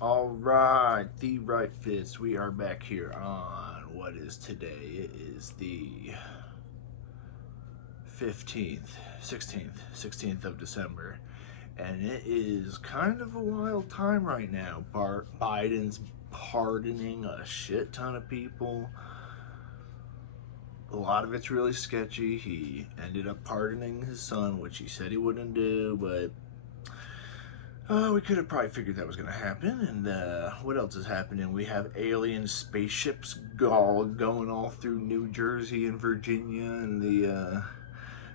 All right, the Right Fitz. We are back here on what is today? It is the 15th, 16th of December. And it is kind of a wild time right now. Biden's pardoning a shit ton of people. A lot of it's really sketchy. He ended up pardoning his son, which he said he wouldn't do, but we could have probably figured that was going to happen. And what else is happening? We have alien spaceships going all through New Jersey and Virginia and the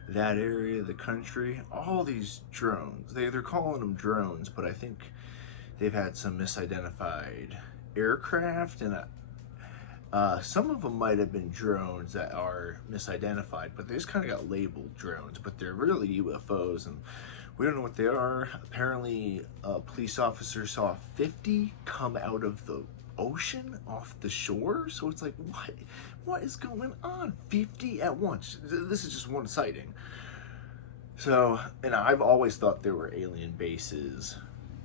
that area of the country. All these drones. They're calling them drones, but I think they've had some misidentified aircraft, and some of them might have been drones that are misidentified, but they just kind of got labeled drones, but they're really UFOs, and we don't know what they are. Apparently, a police officer saw 50 come out of the ocean off the shore. So it's like, what is going on? 50 at once. This is just one sighting. So, and I've always thought there were alien bases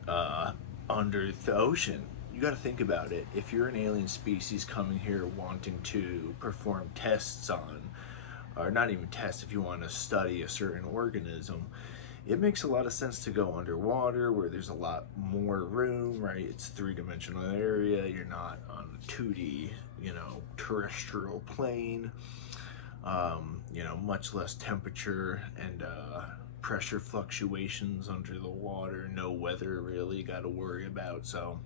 under the ocean. You got to think about it. If you're an alien species coming here wanting to perform tests on, or not even tests, if you want to study a certain organism, it makes a lot of sense to go underwater where there's a lot more room, right? It's a three-dimensional area. You're not on a 2D, terrestrial plane. Much less temperature and pressure fluctuations under the water. No weather really got to worry about. So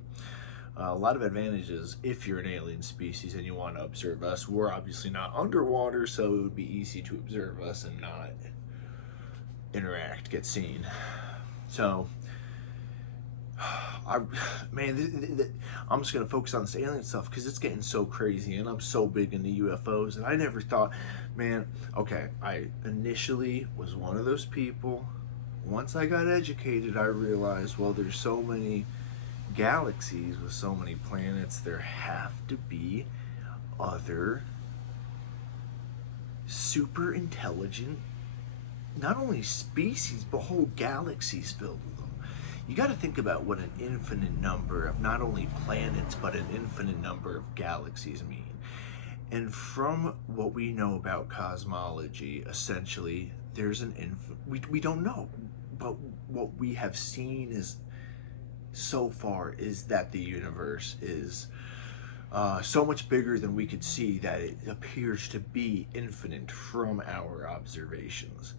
a lot of advantages if you're an alien species and you want to observe us. We're obviously not underwater, so it would be easy to observe us and not interact, get seen. So, I'm just gonna focus on this alien stuff because it's getting so crazy, and I'm so big into UFOs, and I never thought, man. Okay, I initially was one of those people. Once I got educated, I realized, well, there's so many galaxies with so many planets, there have to be other super intelligent, not only species, but whole galaxies filled with them. You got to think about what an infinite number of not only planets, but an infinite number of galaxies mean. And from what we know about cosmology, essentially, there's an we don't know, but what we have seen is so far is that the universe is so much bigger than we could see that it appears to be infinite from our observations.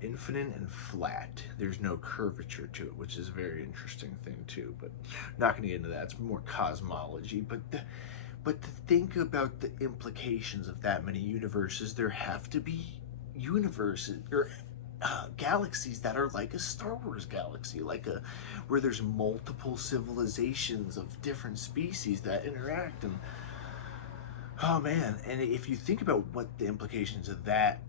Infinite and flat. There's no curvature to it, which is a very interesting thing too. But not going to get into that. It's more cosmology. But to think about the implications of that many universes, there have to be universes or galaxies that are like a Star Wars galaxy, where there's multiple civilizations of different species that interact. And oh man, and if you think about what the implications of that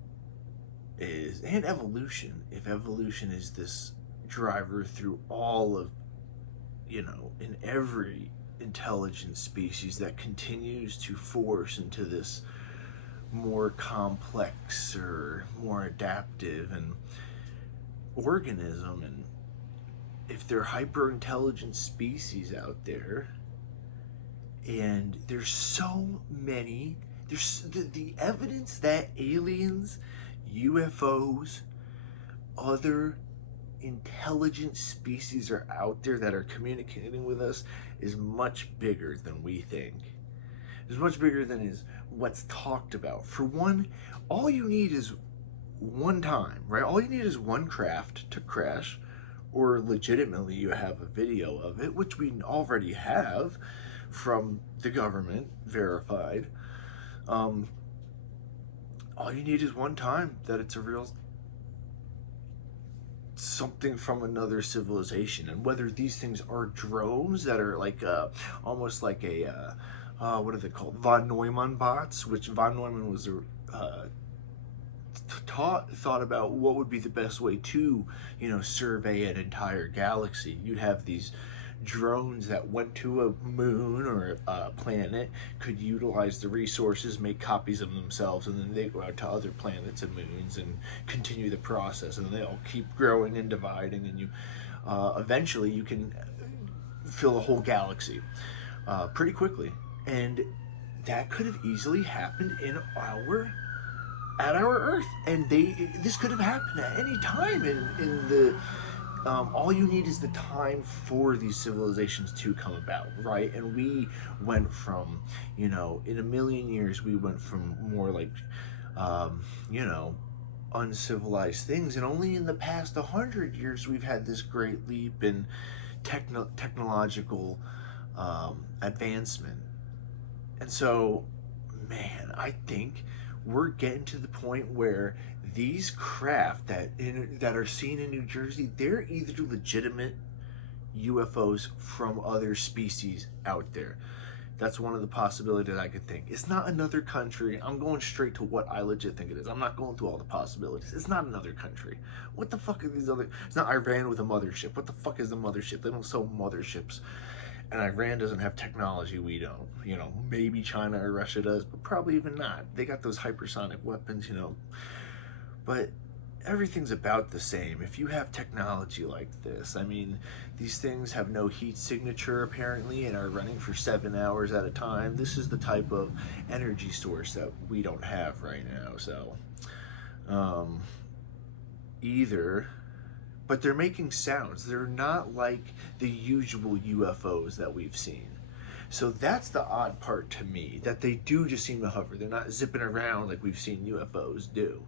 is, and evolution, if evolution is this driver through all of, in every intelligent species that continues to force into this more complex or more adaptive and organism, and if they're hyper intelligent species out there, and there's so many, there's the evidence that aliens, UFOs, other intelligent species are out there that are communicating with us is much bigger than we think. It's much bigger than is what's talked about. For one, all you need is one time, right? All you need is one craft to crash, or legitimately you have a video of it, which we already have from the government, verified. All you need is one time that it's a real something from another civilization. And whether these things are drones that are like almost like a what are they called, von Neumann bots, which von Neumann was thought about what would be the best way to survey an entire galaxy. You'd have these drones that went to a moon or a planet, could utilize the resources, make copies of themselves, and then they go out to other planets and moons and continue the process, and they all keep growing and dividing, and you eventually you can fill a whole galaxy pretty quickly. And that could have easily happened at our Earth, and this could have happened at any time in the. All you need is the time for these civilizations to come about, right? And we went from, in a million years, we went from more like, uncivilized things, and only in the past 100 years we've had this great leap in technological advancement. And so, man, I think we're getting to the point where these craft that are seen in New Jersey, they're either legitimate UFOs from other species out there. That's one of the possibilities I could think. It's not another country. I'm going straight to what I legit think it is. I'm not going through all the possibilities. It's not another country. What the fuck are these other... It's not Iran with a mothership. What the fuck is the mothership? They don't sell motherships. And Iran doesn't have technology we don't. Maybe China or Russia does, but probably even not. They got those hypersonic weapons, But everything's about the same. If you have technology like this, I mean, these things have no heat signature apparently and are running for 7 hours at a time. This is the type of energy source that we don't have right now. So, but they're making sounds. They're not like the usual UFOs that we've seen. So that's the odd part to me, that they do just seem to hover. They're not zipping around like we've seen UFOs do.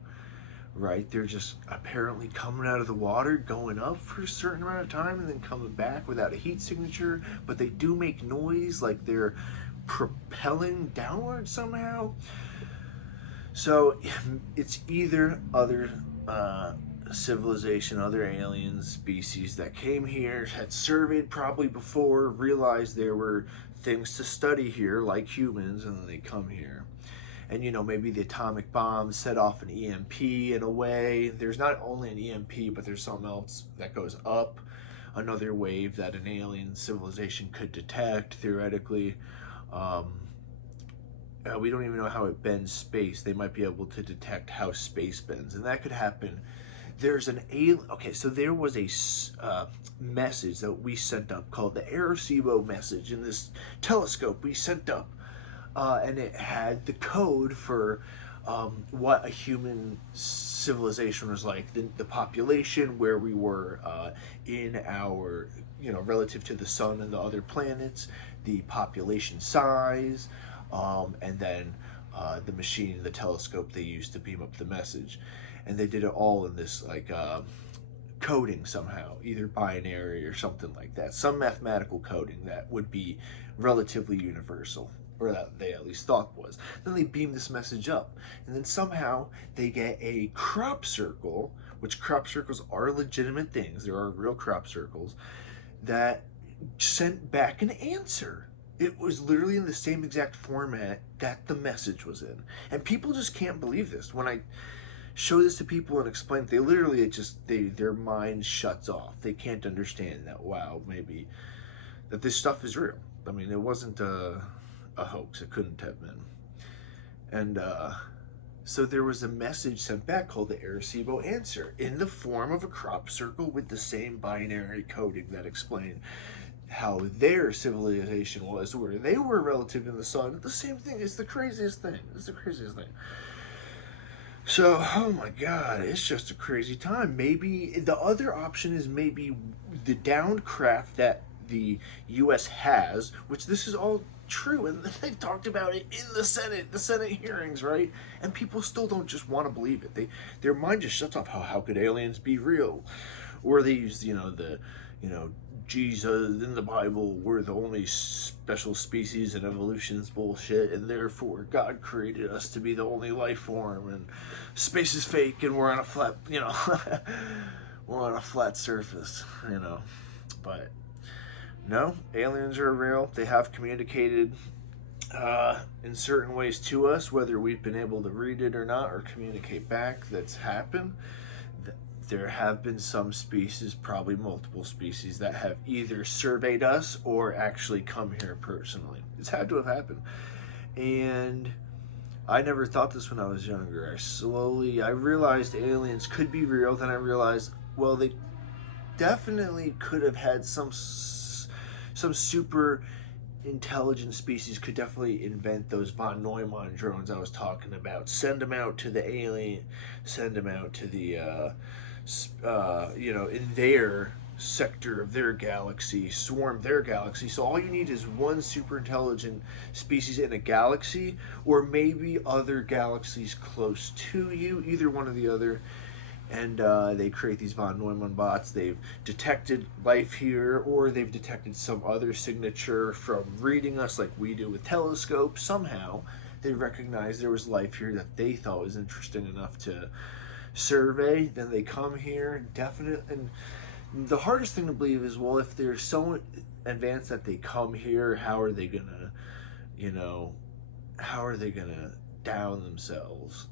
Right? They're just apparently coming out of the water, going up for a certain amount of time, and then coming back without a heat signature, but they do make noise like they're propelling downward somehow. So it's either other civilization, other alien species that came here, had surveyed probably before, realized there were things to study here like humans, and then they come here. And maybe the atomic bomb set off an EMP in a way. There's not only an EMP, but there's something else that goes up, another wave that an alien civilization could detect, theoretically. We don't even know how it bends space. They might be able to detect how space bends, and that could happen. There's an alien. Okay, so there was a message that we sent up called the Arecibo message in this telescope we sent up. And it had the code for what a human civilization was like, the population, where we were in our, relative to the sun and the other planets, the population size, and then the machine, the telescope they used to beam up the message. And they did it all in this, coding somehow, either binary or something like that. Some mathematical coding that would be relatively universal, or that they at least thought was. Then they beam this message up, and then somehow they get a crop circle, which crop circles are legitimate things. There are real crop circles that sent back an answer. It was literally in the same exact format that the message was in. And people just can't believe this. When I show this to people and explain, they literally, their mind shuts off. They can't understand that, wow, maybe that this stuff is real. I mean, it wasn't a hoax. It couldn't have been. And so there was a message sent back called the Arecibo answer in the form of a crop circle with the same binary coding that explained how their civilization was, where they were relative in the sun. The same thing. It's the craziest thing. It's the craziest thing. So, oh my God, it's just a crazy time. Maybe the other option is maybe the downed craft that the U.S. has, which this is all true, and they've talked about it in the Senate hearings, right? And people still don't just want to believe it. Their mind just shuts off. How could aliens be real? Or they use, Jesus in the Bible, we're the only special species and evolution's bullshit, and therefore God created us to be the only life form, and space is fake, and we're on a flat, we're on a flat surface, But no, aliens are real. They have communicated in certain ways to us, whether we've been able to read it or not, or communicate back. That's happened. There have been some species, probably multiple species, that have either surveyed us or actually come here personally. It's had to have happened. And I never thought this when I was younger. I realized aliens could be real. Then I realized, well, they definitely could have had some some super intelligent species could definitely invent those von Neumann drones I was talking about. Send them out to the alien, send them out to the, in their sector of their galaxy, swarm their galaxy. So all you need is one super intelligent species in a galaxy, or maybe other galaxies close to you, either one or the other. And they create these von Neumann bots. They've detected life here, or they've detected some other signature from reading us like we do with telescopes. Somehow they recognized there was life here that they thought was interesting enough to survey. Then they come here, definite. And the hardest thing to believe is, well, if they're so advanced that they come here, how are they gonna, how are they gonna down themselves?